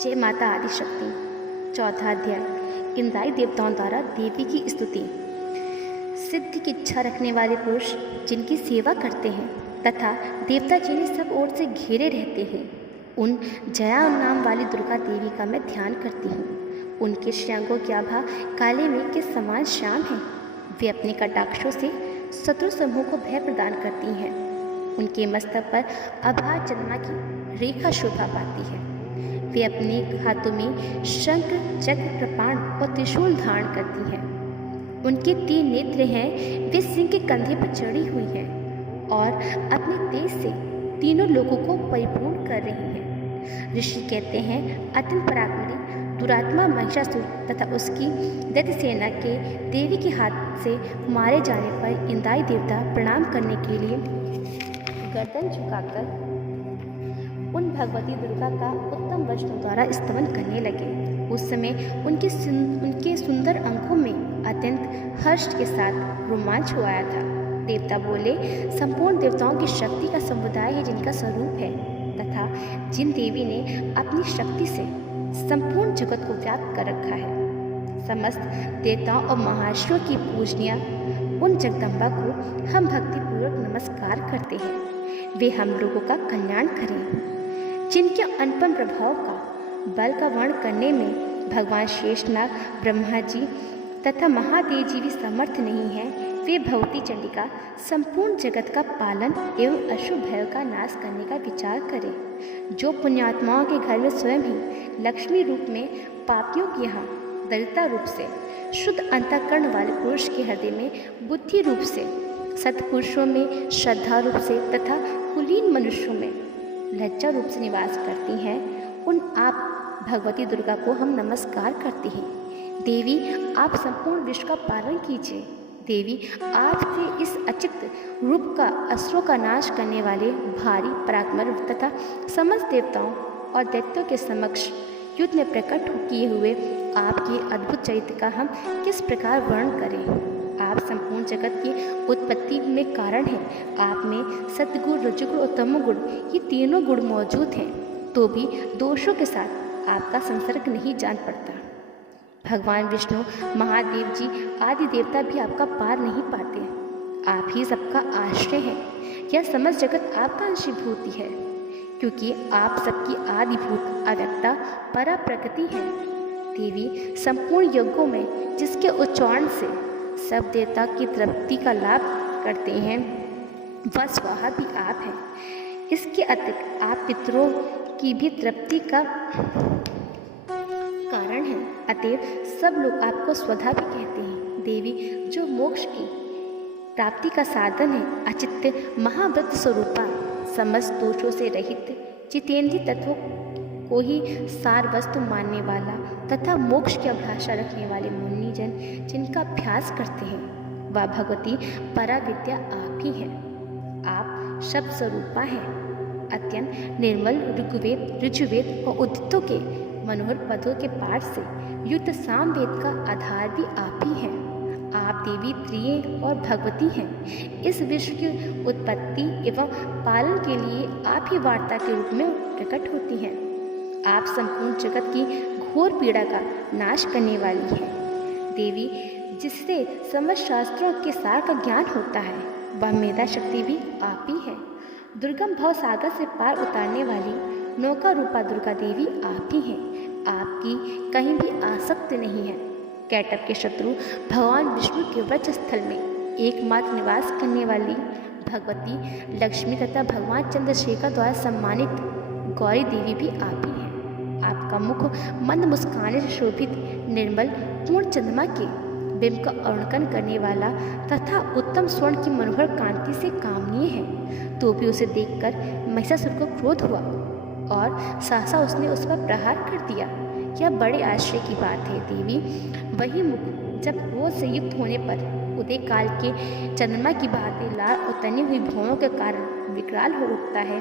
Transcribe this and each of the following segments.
जय माता आदिशक्ति। चौथा अध्याय। इंद्राई देवताओं द्वारा देवी की स्तुति। सिद्धि की इच्छा रखने वाले पुरुष जिनकी सेवा करते हैं तथा देवता जिन्हें सब ओर से घेरे रहते हैं, उन जया नाम वाली दुर्गा देवी का मैं ध्यान करती हूँ। उनके श्रृंगों की आभा काले मेघ के समान श्याम है। वे अपने कटाक्षों से शत्रु समूह को भय प्रदान करती हैं। उनके मस्तक पर आभा चंद्रमा की रेखा शोभा पाती है। वे अपने हाथों में शंख, चक्र, कृपाण और त्रिशूल धारण करती हैं। उनके 3 नेत्र हैं। वे सिंह के कंधे पर चढ़ी हुई हैं और अपने तेज से तीनों लोगों को परिपूर्ण कर रही हैं। ऋषि कहते हैं, अत्यंत पराक्रमी दुरात्मा महिषासुर तथा उसकी दैत्य सेना के देवी के हाथ से मारे जाने पर इंद्राई देवता प्रणाम करने के लिए गर्दन झुकाकर उन भगवती दुर्गा का उत्तम वचनों द्वारा स्तवन करने लगे। उस समय उनके सुंदर अंगों में अत्यंत हर्ष के साथ रोमांच हो आया था। देवता बोले, संपूर्ण देवताओं की शक्ति का समुदाय है जिनका स्वरूप है तथा जिन देवी ने अपनी शक्ति से संपूर्ण जगत को व्याप्त कर रखा है। समस्त देवताओं और महर्षियों की पूजनीय उन जगदम्बा को हम भक्तिपूर्वक नमस्कार करते हैं। वे हम लोगों का कल्याण करें। जिनके अनुपम प्रभाव का बल का वर्णन करने में भगवान शेषनाग, ब्रह्मा जी तथा महादेव जी भी समर्थ नहीं हैं, वे भगवती चंडिका संपूर्ण जगत का पालन एवं अशुभ भय का नाश करने का विचार करें। जो पुण्यात्माओं के घर में स्वयं ही लक्ष्मी रूप में, पापियों के यहाँ दरिद्रता रूप से, शुद्ध अंतःकरण वाले पुरुष के हृदय में बुद्धि रूप से, सत्पुरुषों में श्रद्धा रूप से तथा कुलीन मनुष्यों में लज्जा रूप से निवास करती हैं, उन आप भगवती दुर्गा को हम नमस्कार करते हैं। देवी, आप संपूर्ण विश्व का पालन कीजिए। देवी, आपसे इस अचित रूप का असुरों का नाश करने वाले भारी पराक्रम तथा समस्त देवताओं और दैत्यों के समक्ष युद्ध में प्रकट किए हुए आपके अद्भुत चरित्र का हम किस प्रकार वर्णन करें। आप संपूर्ण जगत की उत्पत्ति में कारण हैं। आप में सतगुण, रजोगुण और तमोगुण ये तीनों गुण मौजूद हैं, तो भी दोषों के साथ आपका संसर्ग नहीं जान पड़ता। भगवान विष्णु, महादेव जी आदि देवता भी आपका पार नहीं पाते। आप ही सबका आश्रय हैं। यह समस्त जगत आपका अंशीभूति है, क्योंकि आप सबकी आदिभूत अव्यक्ता परा प्रकृति हैं। देवी, संपूर्ण यज्ञों में जिसके उच्चारण से सब देवता की तृप्ति का लाभ करते हैं, वह स्वाहा भी आप हैं। इसके अतिरिक्त आप पितरों की भी तृप्ति का कारण हैं। अतएव सब लोग आपको स्वधा भी कहते हैं। देवी, जो मोक्ष की प्राप्ति का साधन है, अचित्य महाव्रत स्वरूपा, समस्त दोषों से रहित, जितेंद्रिय तत्वों को ही सार वस्तु मानने वाला तथा मोक्ष की अभिलाषा रखने वाले मुनिजन जिनका अभ्यास करते हैं, वह भगवती पराविद्या आप ही हैं। आप शब्द स्वरूपा हैं। अत्यंत निर्मल ऋग्वेद, ऋजुवेद और उदितों के मनोहर पदों के पाठ से युक्त सामवेद का आधार भी आप ही हैं। आप देवी त्रिय और भगवती हैं। इस विश्व की उत्पत्ति एवं पालन के लिए आप ही वार्ता के रूप में प्रकट होती हैं। आप संपूर्ण जगत की घोर पीड़ा का नाश करने वाली हैं। देवी, जिससे समस्त शास्त्रों के सार का ज्ञान होता है, वह मेधा शक्ति भी आप ही है। दुर्गम भव सागर से पार उतारने वाली नौका रूपा दुर्गा देवी आप ही हैं। आपकी कहीं भी आसक्ति नहीं है। कैटभ के शत्रु भगवान विष्णु के व्रज स्थल में एकमात्र निवास करने वाली भगवती लक्ष्मी तथा भगवान चंद्रशेखर द्वारा सम्मानित गौरी देवी भी आप ही हैं। आपका मुख मंद मुस्कान से शोभित निर्मल पूर्ण चंद्रमा के बिंब का अवलोकन करने वाला तथा उत्तम स्वर्ण की मनोहर कांति से कामनीय है। तो भी उसे देखकर महिषासुर को क्रोध हुआ और सहसा उसने उस पर प्रहार कर दिया। यह बड़े आश्चर्य की बात है। देवी, वही मुख जब क्रोध से युक्त होने पर उदय काल के चंद्रमा की भांति लाल और तनी हुई भौहों के कारण विकराल हो उठता है,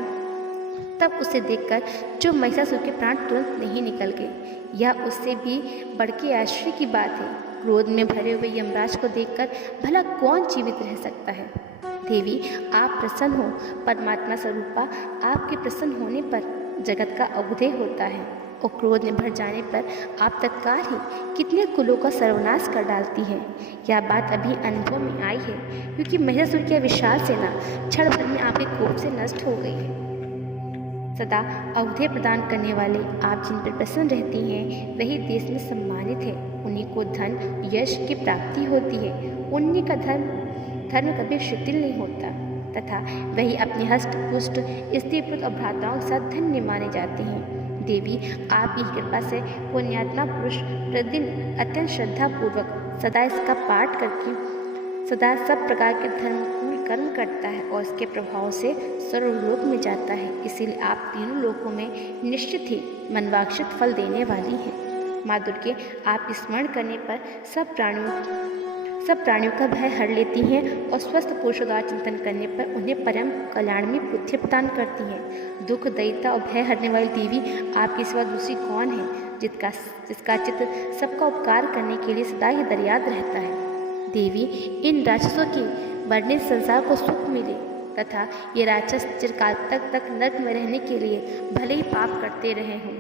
तब उसे देखकर जो महिषासुर के प्राण तुरंत नहीं निकल गए। यह उससे भी बढ़ के आश्चर्य की बात है। क्रोध में भरे हुए यमराज को देखकर भला कौन जीवित रह सकता है। देवी, आप प्रसन्न हो। परमात्मा स्वरूपा आपके प्रसन्न होने पर जगत का अभ्युदय होता है। और क्रोध में भर जाने पर आप तत्काल ही कितने कुलों का सर्वनाश कर डालती हैं। यह बात अभी अनुभव में आई है, क्योंकि महिषासुर की विशाल सेना क्षण भर में आपके कोप से नष्ट हो गई है। सदा अवधि प्रदान करने वाले आप जिन पर प्रसन्न रहती हैं, वही देश में सम्मानित है। उन्हीं को धन यश की प्राप्ति होती है। उन्हीं का धर्म कभी शिथिल नहीं होता, तथा वही अपने हष्ट पुष्ट स्त्री पुत्र और भ्राताओं के साथ धन्य माने जाते हैं। देवी, आपकी कृपा से पुण्यात्मा पुरुष प्रतिदिन अत्यंत श्रद्धापूर्वक सदा इसका पाठ करके सदा सब प्रकार के धर्मपूर्ण कर्म करता है और इसके प्रभाव से सर्वलोक में जाता है। इसीलिए आप तीनों लोकों में निश्चित ही मनवांछित फल देने वाली हैं। माँ दुर्गे, आप स्मरण करने पर सब प्राणियों का भय हर लेती हैं और स्वस्थ पुरुषों द्वारा चिंतन करने पर उन्हें परम कल्याण में बुद्धि प्रदान करती हैं। दुख दयिता और भय हरने वाली देवी, आपके सिवा दूसरी कौन है जिसका चित्त सबका उपकार करने के लिए सदा ही दरियाद रहता है। देवी, इन राक्षसों के वर्णित संसार को सुख मिले तथा ये राक्षस चिरकाल तक नरक में रहने के लिए भले ही पाप करते रहे हों,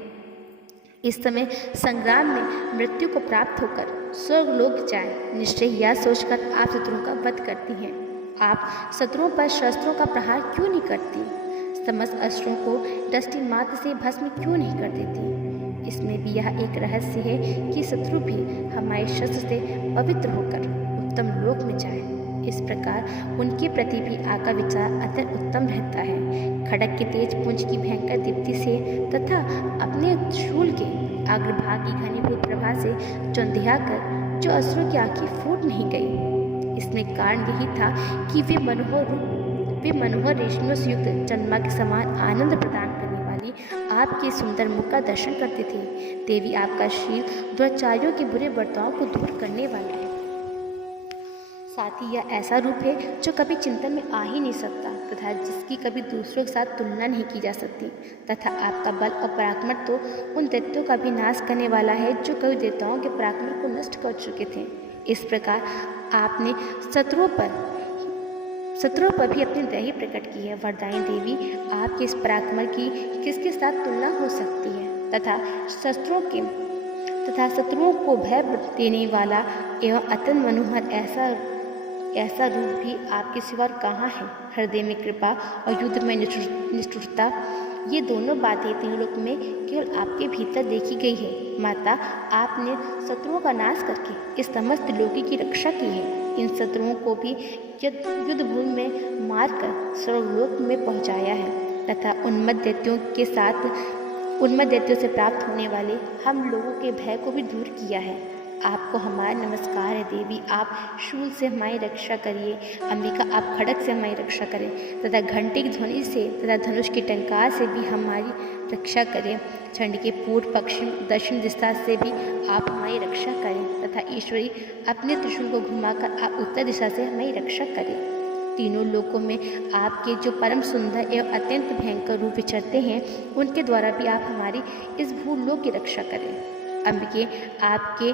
इस समय संग्राम में मृत्यु को प्राप्त होकर स्वर्गलोक जाए, निश्चय यह सोचकर आप शत्रुओं का वध करती हैं। आप शत्रुओं पर शस्त्रों का प्रहार क्यों नहीं करती? समस्त अस्त्रों को दृष्टि मात्र से भस्म क्यों नहीं कर देती? इसमें भी यह एक रहस्य है कि शत्रु भी हमारे शस्त्र से पवित्र होकर उत्तम लोक में जाए। इस प्रकार उनके प्रति भी आपका विचार अत्यंत उत्तम रहता है। खड़ग के तेज पुंज की भयंकर दीप्ति से तथा अपने शूल के अग्रभाग की घनीभूत प्रभा से चौंधिया कर जो असुरों की आंखें फूट नहीं गई, इसमें कारण यही था कि वे मनोहर रेशमियों से युक्त चंद्रमा के समान आनंद प्रदान करने वाली आपके सुंदर मुख का दर्शन करते थे। देवी, आपका शील दुराचारियों के बुरे बर्ताव को दूर करने वाला है। साथ ही यह ऐसा रूप है जो कभी चिंतन में आ ही नहीं सकता तथा जिसकी कभी दूसरों के साथ तुलना नहीं की जा सकती, तथा आपका बल और पराक्रम तो उन दैत्यों का भी नाश करने वाला है जो कभी देवताओं के पराक्रम को नष्ट कर चुके थे। इस प्रकार आपने शत्रुओं पर भी अपनी दया प्रकट की है। वरदायी देवी, आपके इस पराक्रम की किसके साथ तुलना हो सकती है तथा शत्रुओं को भय देने वाला एवं अत्यंत मनोहर ऐसा रूप भी आपके सिवा कहाँ है? हृदय में कृपा और युद्ध में निष्ठुरता, ये दोनों बातें तीनों लोक में केवल आपके भीतर देखी गई है। माता, आपने शत्रुओं का नाश करके इस समस्त लोकी की रक्षा की है। इन शत्रुओं को भी युद्ध भूमि में मारकर स्वर्गलोक में पहुंचाया है तथा उन्मत्त दैत्यों से प्राप्त होने वाले हम लोगों के भय को भी दूर किया है। आपको हमारा नमस्कार है। देवी, आप शूल से हमारी रक्षा करिए। अंबिका, आप खड़ग से हमारी रक्षा करें तथा घंटे की ध्वनि से तथा धनुष की टंकार से भी हमारी रक्षा करें। चंड के पूर्व, पश्चिम, दक्षिण दिशा से भी आप हमारी रक्षा करें तथा ईश्वरी, अपने त्रिशूल को घुमाकर आप उत्तर दिशा से हमारी रक्षा करें। तीनों लोकों में आपके जो परम सुंदर एवं अत्यंत भयंकर रूप विचरते हैं, उनके द्वारा भी आप हमारी इस भूलोक की रक्षा करें। अंबिके, आपके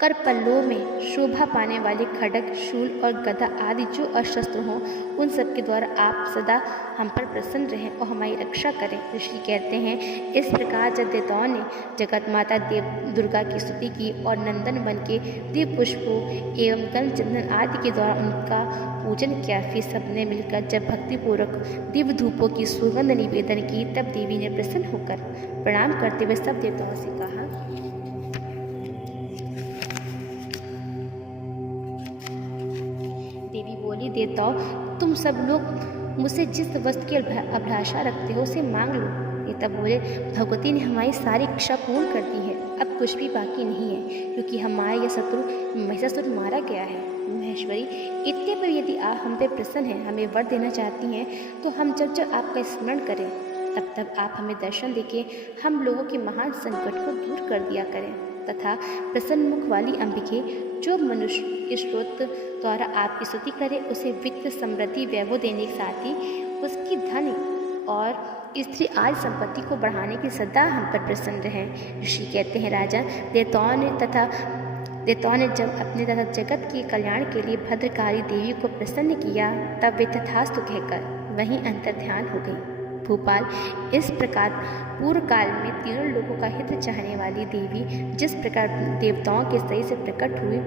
कर पल्लों में शोभा पाने वाले खड्ग, शूल और गदा आदि जो अस्त्र हों, उन सब के द्वारा आप सदा हम पर प्रसन्न रहें और हमारी रक्षा करें। ऋषि कहते हैं, इस प्रकार जब देवताओं ने जगत माता देव दुर्गा की स्तुति की और नंदन बन के दिव्य पुष्पों एवं गंध चंदन आदि के द्वारा उनका पूजन किया, फिर सबने मिलकर जब भक्तिपूर्वक दिव्य धूपों की सुगंध निवेदन की, तब देवी ने प्रसन्न होकर प्रणाम करते हुए सब देवताओं से कहा, देवी बोली, देवताओं, तुम सब लोग मुझसे जिस वस्तु की अभिलाषा रखते हो उसे मांग लो। देवता बोले, भगवती ने हमारी सारी इच्छा पूर्ण कर दी है, अब कुछ भी बाकी नहीं है, क्योंकि हमारा यह शत्रु महिषासुर मारा गया है। महेश्वरी, इतने पर यदि आप हम पे प्रसन्न हैं, हमें वर देना चाहती हैं, तो हम जब जब आपका स्मरण करें तब आप हमें दर्शन देके हम लोगों के महान संकट को दूर कर दिया करें तथा प्रसन्न मुख वाली अंबिके, जो मनुष्य स्रोत द्वारा आपकी स्तुति करे उसे वित्त, समृद्धि, वैभव देने के साथ ही उसकी धन और स्त्री आदि संपत्ति को बढ़ाने की सदा हम पर प्रसन्न रहें। ऋषि कहते हैं, राजा, देवताओं ने जब अपने तथा जगत के कल्याण के लिए भद्रकाली देवी को प्रसन्न किया, तब वे तथास्तु कहकर वहीं अंतर्ध्यान हो गई। भोपाल। इस प्रकार पूर्व काल में तीनों लोगों का हित चाहने वाली देवी जिस प्रकार देवताओं के सही से प्रकट हुई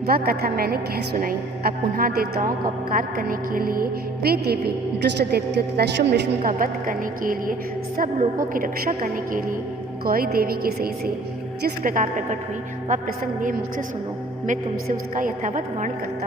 वह कथा मैंने कह सुनाई। अब पुनः देवताओं का उपकार करने के लिए वे देवी दुष्ट दैत्यों तथा शुंभ निशुंभ का वध करने के लिए, सब लोगों की रक्षा करने के लिए गौरी देवी के सही से जिस प्रकार प्रकट हुई वह प्रसंग मेरे मुख से सुनो। मैं तुमसे उसका यथावत वर्णन करता हूँ।